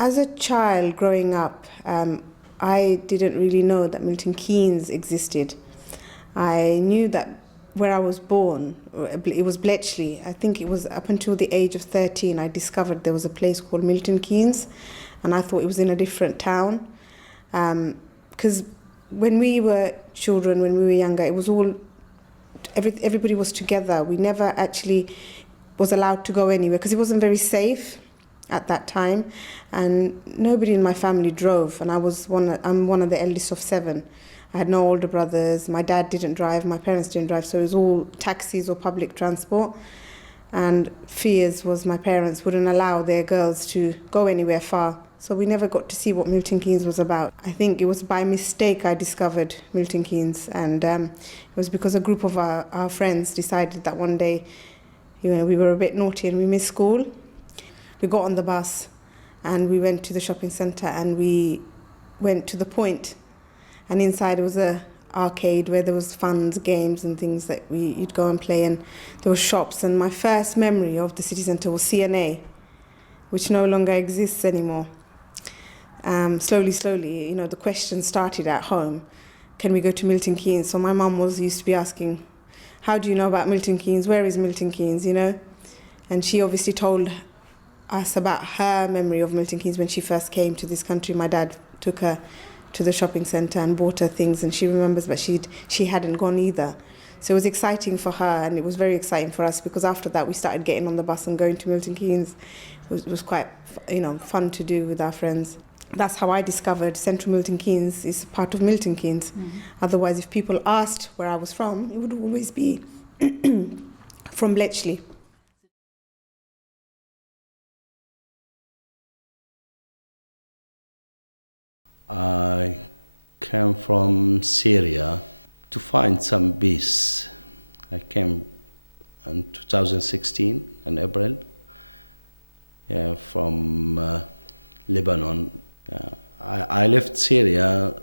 As a child growing up, I didn't really know that Milton Keynes existed. I knew that where I was born, it was Bletchley. I think it was up until the age of 13 I discovered there was a place called Milton Keynes, and I thought it was in a different town. Because when we were children, when we were younger, it was all, everybody was together. We never actually was allowed to go anywhere because it wasn't very safe at that time, and nobody in my family drove, and I'm one of the eldest of 7. I had no older brothers. My dad didn't drive, my parents didn't drive, so it was all taxis or public transport. And fears was my parents wouldn't allow their girls to go anywhere far, so we never got to see what Milton Keynes was about. I think it was by mistake I discovered Milton Keynes, and it was because a group of our friends decided that one day, we were a bit naughty and we missed school. We got on the bus and we went to the shopping centre, and we went to the Point, and inside was a arcade where there was funds, games and things that you'd go and play, and there were shops. And my first memory of the city centre was CNA, which no longer exists anymore. Slowly, the question started at home, can we go to Milton Keynes? So my mum used to be asking, how do you know about Milton Keynes? Where is Milton Keynes, And she obviously told us about her memory of Milton Keynes when she first came to this country. My dad took her to the shopping centre and bought her things, and she remembers, but she hadn't gone either. So it was exciting for her, and it was very exciting for us, because after that we started getting on the bus and going to Milton Keynes. It was quite fun to do with our friends. That's how I discovered Central Milton Keynes is part of Milton Keynes. Mm-hmm. Otherwise, if people asked where I was from, it would always be from Bletchley. I came from Syria to find some peace. I came in 2016 in April, from Lebanon. I left Syria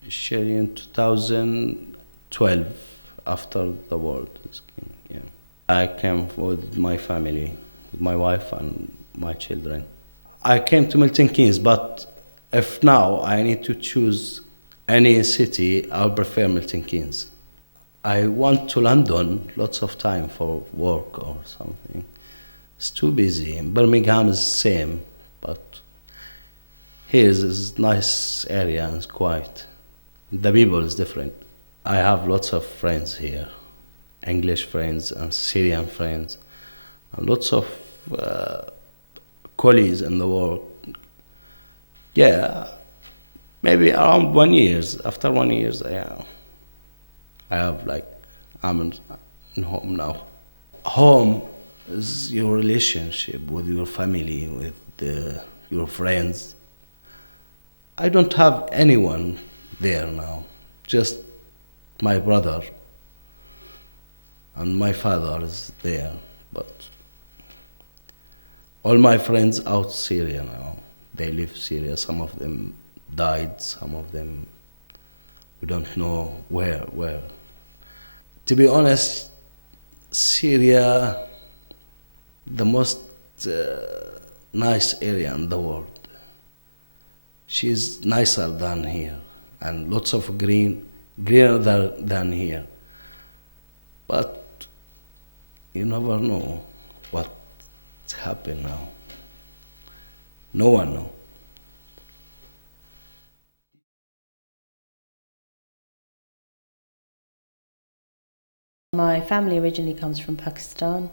in 2012 after the war came. I came with my family, with my wife and my children. I came to Milton Keynes, but if now I need to choose any city, I would prefer Milton Keynes. I went to London lots of time for work or something. It's too busy. Birmingham is the same, but here is nice area and it's quiet. The people is different. I have lots of friends here, English friends and Syrian friends, and lots of colleagues in the work. Maybe around 1 year. After 1 year, I'm in home now. Home is your relationship with your family, with your friends. I don't have anyone there now, just my brother and my father is there, but all my friends out Syria now. They live Syria. Some of them died. Some of them, we don't know where. To be honest, Syria, the most nice area in the world. She's nicer than here, and lots of greener than here. But you never know what's happening now. No one knows. My family originally comes from Pakistan.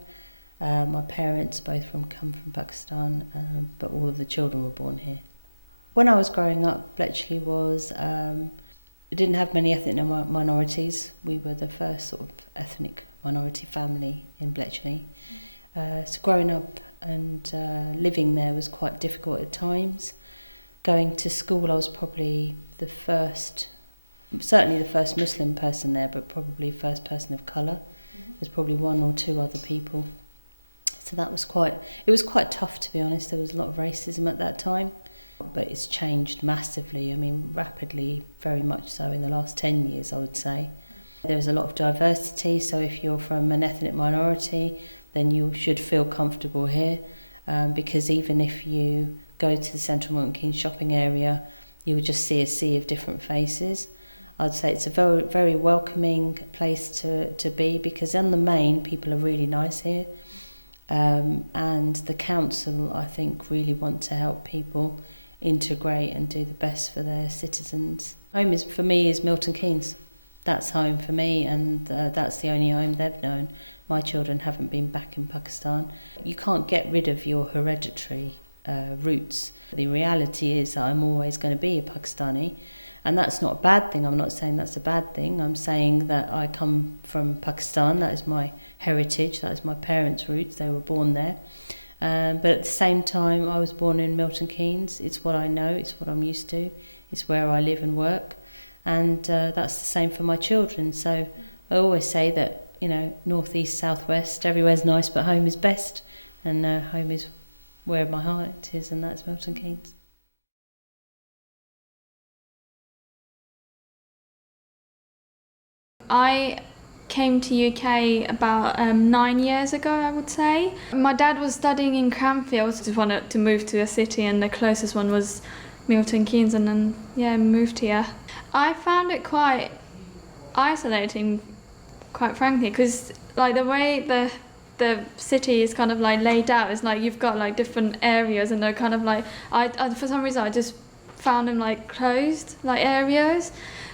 My parents both come from Pakistan, but all of the children were born here. When I was growing up, Bletchley it didn't have many ethnic minorities. We were the first sort of ethnic minority family in Bletchley. So growing up and living there was quite difficult at times. Going to school, I was probably certainly the first Muslim person there, but probably first person of colour. There's probably 1 or 2 other people. So it was quite tough, to be honest. There was a lot of racism at that time, but it's changed massively. I mean, rapidly, very much so in the last 10 years, I would say. There's a lot of diversity, so if you're from an ethnic minority, then you should feel comfortable here. because even if you go to the central Milton Keynes shopping area, you will just see a sea of different faces. I'd say it's a very, very welcoming place to be, because on the main, people are really nice here. And the council, I think, really want to help people integrate and do the best for their citizens. Home is, for me, is Milton Keynes. That's home for me, and that's the only home they've known. My children haven't been back in Pakistan. You can't get rid of your hereditary roots. The reality is that I'm always going to be a Pakistani, and that's not a bad thing. I'm not saying that's a bad thing. I'm saying that I come from Pakistan. That is my heritage. That is my parents' roots. They were born there. But at the same time, I was born in Milton Keynes. It's what I know. It's what I'm used to. It's where I live and work. And that's the same for my children. So I always say that, you know, north, east, south, west, everywhere's nice, but home is best. And home is where my heart is, and that's Milton Keynes. I came to UK about 9 years ago, I would say. My dad was studying in Cranfield, just wanted to move to a city, and the closest one was Milton Keynes, and then moved here. I found it quite isolating, quite frankly, because like the way the city is kind of like laid out is like you've got like different areas, and they're kind of like I for some reason I just found them like closed like areas.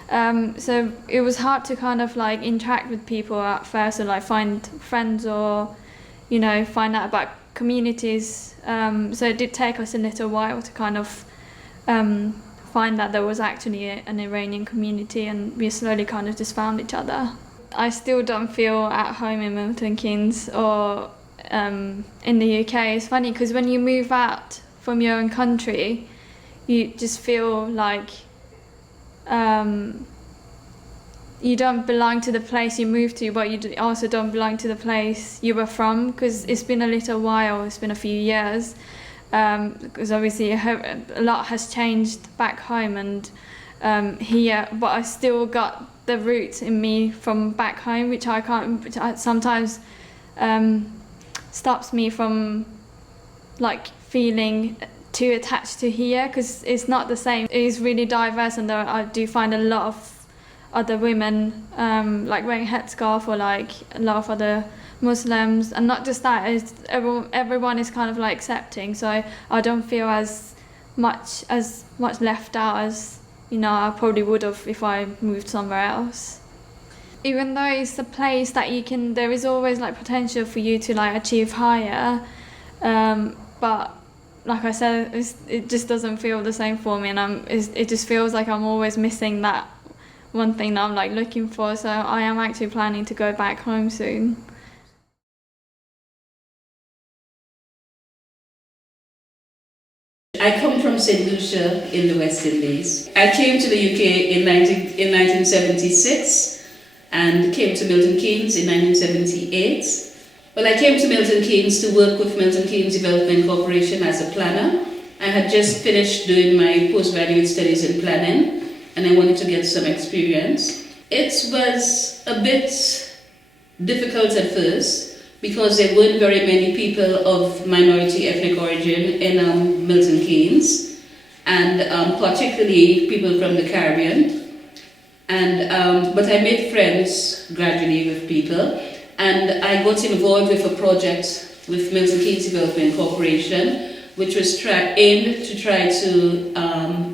So it was hard to kind of like interact with people at first, and like find friends or, you know, find out about communities. So it did take us a little while to kind of find that there was actually an Iranian community, and we slowly kind of just found each other. I still don't feel at home in Milton Keynes or in the UK. It's funny because when you move out from your own country, you just feel like you don't belong to the place you moved to, but you also don't belong to the place you were from, because it's been a little while, it's been a few years, because obviously a lot has changed back home and here, but I still got the roots in me from back home, which sometimes stops me from like feeling too attached to here, because it's not the same. It is really diverse, and I do find a lot of other women like wearing headscarf, or like a lot of other Muslims, and not just that, everyone is kind of like accepting, so I don't feel as much left out as, you know, I probably would have if I moved somewhere else. Even though it's a place that there is always like potential for you to like achieve higher, but like I said, it just doesn't feel the same for me, and it just feels like I'm always missing that one thing that I'm like looking for. So I am actually planning to go back home soon. I come from St. Lucia in the West Indies. I came to the UK in 1976 and came to Milton Keynes in 1978. Well, I came to Milton Keynes to work with Milton Keynes Development Corporation as a planner. I had just finished doing my postgraduate studies in planning, and I wanted to get some experience. It was a bit difficult at first because there weren't very many people of minority ethnic origin in Milton Keynes, and particularly people from the Caribbean. But I made friends gradually with people, and I got involved with a project with Milton Keynes Development Corporation, which was aimed to try to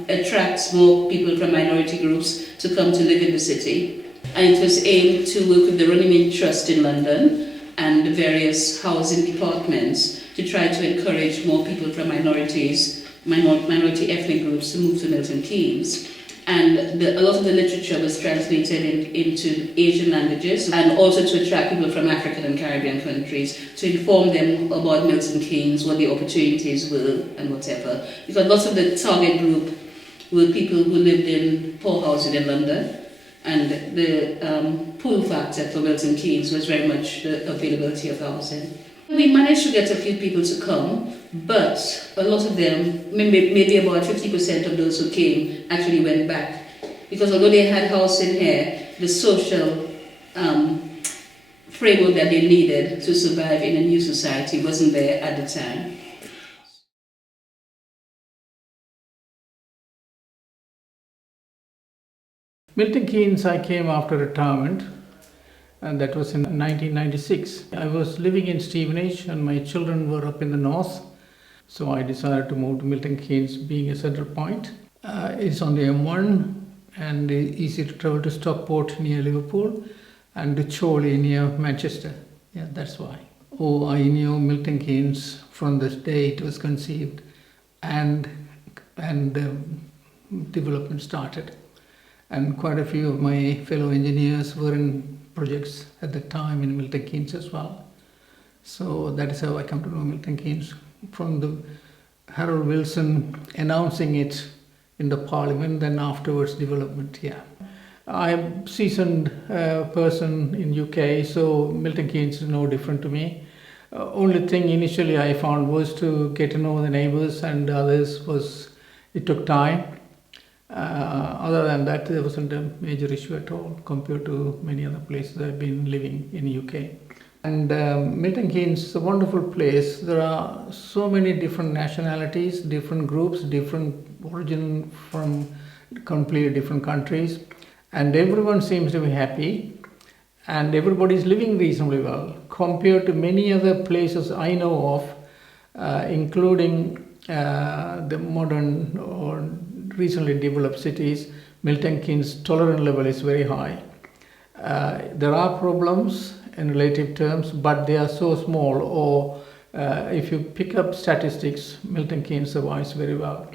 attract more people from minority groups to come to live in the city. And it was aimed to work with the Runnymede Trust in London and the various housing departments to try to encourage more people from minority ethnic groups to move to Milton Keynes. And a lot of the literature was translated into Asian languages, and also to attract people from African and Caribbean countries, to inform them about Milton Keynes, what the opportunities were and whatever. Because lots of the target group were people who lived in poor housing in London, and the pull factor for Milton Keynes was very much the availability of housing. We managed to get a few people to come, but a lot of them, maybe about 50% of those who came, actually went back. Because although they had housing here, the social framework that they needed to survive in a new society wasn't there at the time. Milton Keynes, I came after retirement, and that was in 1996. I was living in Stevenage, and my children were up in the north, so I decided to move to Milton Keynes, being a central point. It's on the M1, and easy to travel to Stockport near Liverpool, and to Chorley near Manchester. Yeah, that's why. Oh, I knew Milton Keynes from the day it was conceived, and development started. And quite a few of my fellow engineers were in projects at the time in Milton Keynes as well. So that is how I come to know Milton Keynes, from the Harold Wilson announcing it in the Parliament, then afterwards development. Yeah, I'm a seasoned person in UK, so Milton Keynes is no different to me. Only thing initially I found was to get to know the neighbours and others. It took time. Other than that, there wasn't a major issue at all compared to many other places I've been living in the UK. And Milton Keynes is a wonderful place. There are so many different nationalities, different groups, different origin from completely different countries, and everyone seems to be happy, and everybody is living reasonably well compared to many other places I know of, including the modern or recently developed cities. Milton Keynes' tolerance level is very high. There are problems in relative terms, but they are so small, or if you pick up statistics, Milton Keynes survives very well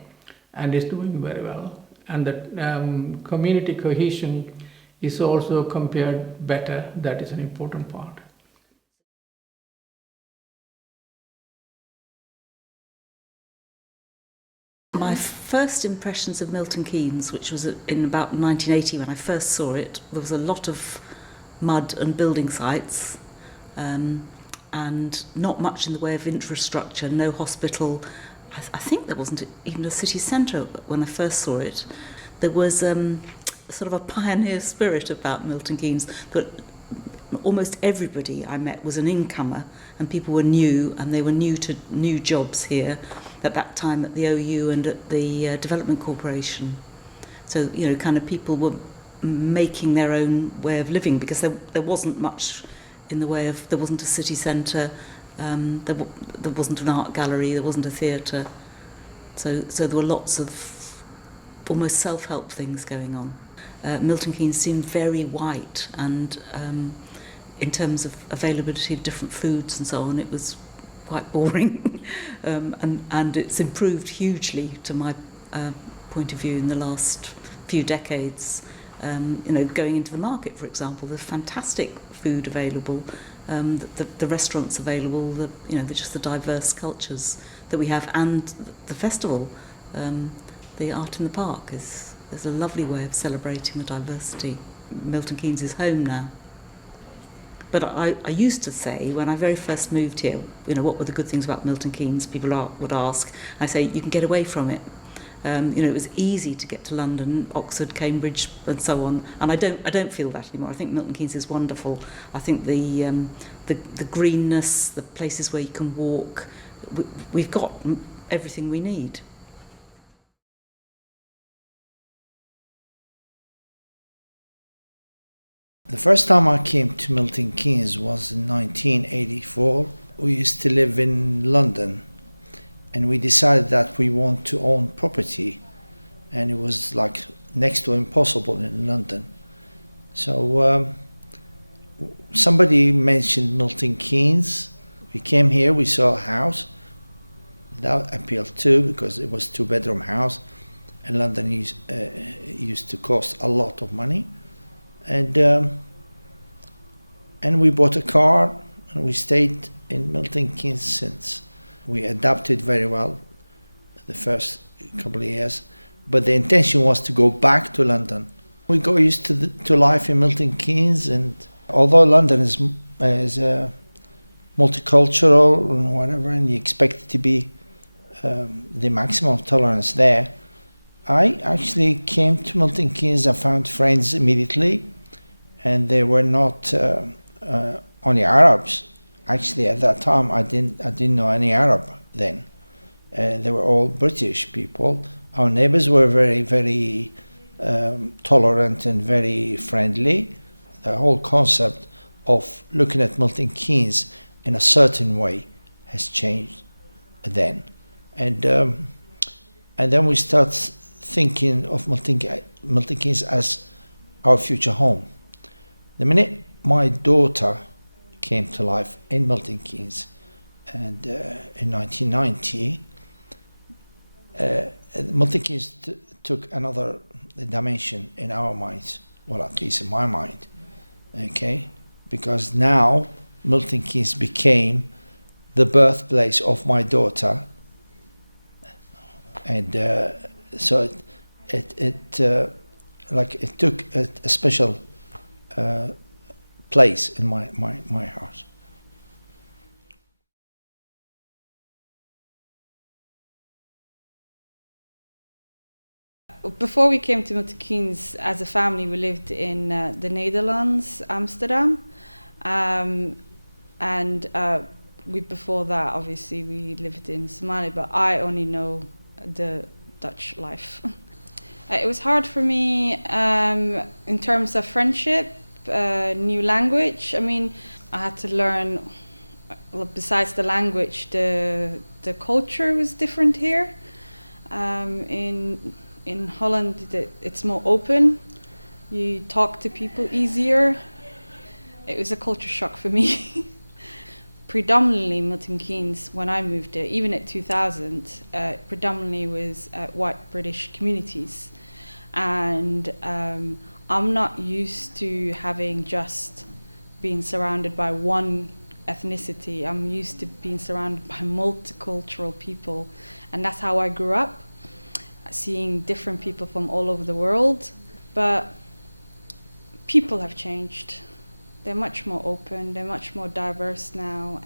and is doing very well. And the community cohesion is also compared better. That is an important part. My first impressions of Milton Keynes, which was in about 1980 when I first saw it, there was a lot of mud and building sites, and not much in the way of infrastructure, no hospital. I think there wasn't even a city centre when I first saw it. There was sort of a pioneer spirit about Milton Keynes, but almost everybody I met was an incomer, and people were new, and they were new to new jobs here at that time at the OU and at the Development Corporation. So, you know, kind of people were making their own way of living, because there wasn't much in the way of, there wasn't a city centre, there wasn't an art gallery, there wasn't a theatre. So there were lots of almost self-help things going on. Milton Keynes seemed very white, and in terms of availability of different foods and so on, it was quite boring. And it's improved hugely to my point of view in the last few decades. You know, going into the market, for example, there's fantastic food available, the restaurants available, just the diverse cultures that we have, and the festival, the Art in the Park is a lovely way of celebrating the diversity. Milton Keynes is home now. But I used to say, when I very first moved here, what were the good things about Milton Keynes? People would ask. I say, you can get away from it. It was easy to get to London, Oxford, Cambridge, and so on. And I don't feel that anymore. I think Milton Keynes is wonderful. I think the greenness, the places where you can walk, we've got everything we need. The first time I came to Milton Keynes was in 1984. We used to live in London, and we decided that we want to own property, and it was like next to impossible in London. So somebody mentioned Milton Keynes. We came here, we saw a house that appealed too, because it was a two-bedroom house, and London used to cost a lot of money. And we bought a car, and we stayed in Milton Keynes since. We adapted very well the first couple of years, but the intention was to go back to London. We got used to life in Milton Keynes, and although London is multicultural and whatever, and you expect it to be the maximum of tolerance there, I actually came to Milton Keynes. I found friends immediately, and they were not only Arabs. Actually, at that time, I didn't know any Arab then. They were all British people. Our neighbors were very, very tolerant and very friendly. The whole concept of looking at Milton Keynes in a certain way has changed then. And then we start thinking of Milton Keynes as our future home. The minute my daughter came to life in Milton Keynes, and in 1990, Milton Keynes took another dimension in our minds, well, at least in my mind, okay? Because now Milton Keynes became the birthplace of my daughter, and so it took a special place in my heart. Before we came to Milton Keynes as a family, we lived in the Netherlands, Amsterdam, and before that, obviously, we lived in Somalia. But I only know the Dutch life. It was hard for me in terms of friendship, new language. I mean, I had to learn. Besides the language, the culture was different here. In Holland, it's more open. You talk to people easier. It was a culture shock for me. Predominantly Milton Keynes, when I moved there, even at 2000, predominantly was white British communities. And I'm not used to having just been surrounded by one ethnicity. I'm used to being surrounded by multicultural people. And that's how I grew up, seeing different people from all over the world. But people have changed. They're much more open, they're much more diverse now.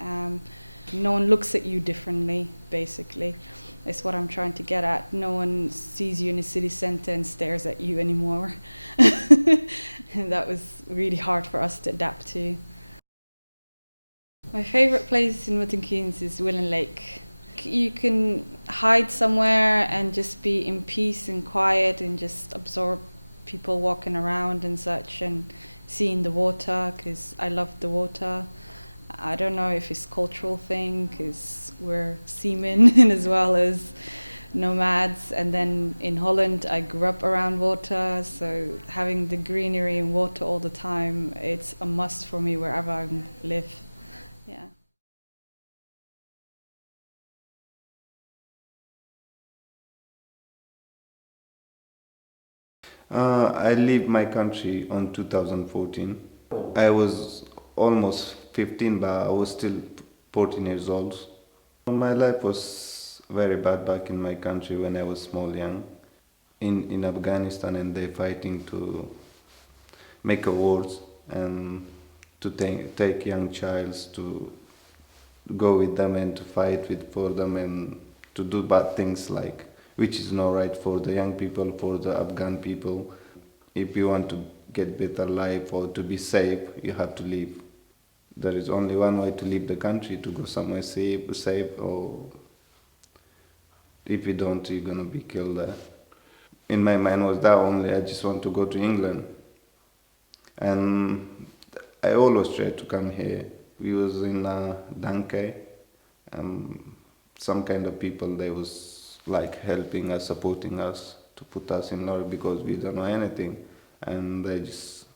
No one looks at you differently, basically. That's what I'm trying to get at. No one sees you in a city centre and stares at you anymore. And that was really hard for us to adapt to. My favourite place in Milton Keynes is Willen Lake. You can hide somewhere and just be in peace and quiet and just absorb people walking around and such, and seeing the water, because I love the water. I don't know if it's a cultural thing, because we're seamen as well as nomads. And then in Holland, I grew up around water, so having the greenery and water all the time, it's a must for me wherever I live. Yeah. I leave my country on 2014. I was almost 15, but I was still 14 years old. My life was very bad back in my country when I was small, young, in Afghanistan, and they're fighting to make a wars and to take young childs to go with them and to fight for them and to do bad things, like, which is not right for the young people, for the Afghan people. If you want to get better life or to be safe, you have to leave. There is only one way to leave the country, to go somewhere safe, or if you don't, you're gonna be killed there. In my mind was that only, I just want to go to England. And I always tried to come here. We was in Danke, some kind of people, they was like helping us, supporting us, to put us in lorry because we don't know anything. And they just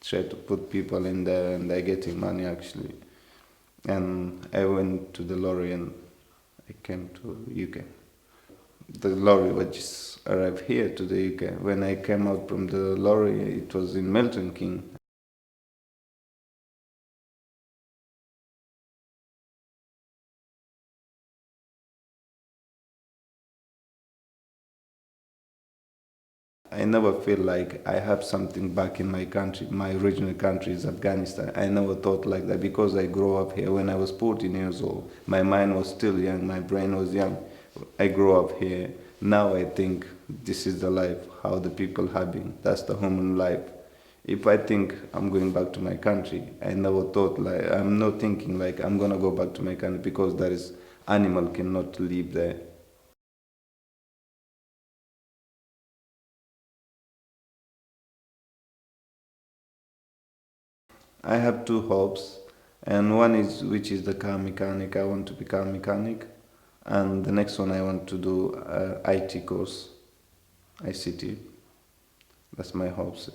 try to put people in there and they're getting money actually. And I went to the lorry and I came to UK. The lorry was just arrived here to the UK. When I came out from the lorry, it was in Milton Keynes. I never feel like I have something back in my country. My original country is Afghanistan. I never thought like that because I grew up here when I was 14 years old. My mind was still young, my brain was young. I grew up here. Now I think this is the life, how the people having. That's the human life. If I think I'm going back to my country, I never thought like, I'm not thinking like I'm gonna go back to my country because there is animal cannot live there. I have two hopes, and one is which is the car mechanic. I want to become mechanic, and the next one I want to do IT course, ICT. That's my hopes.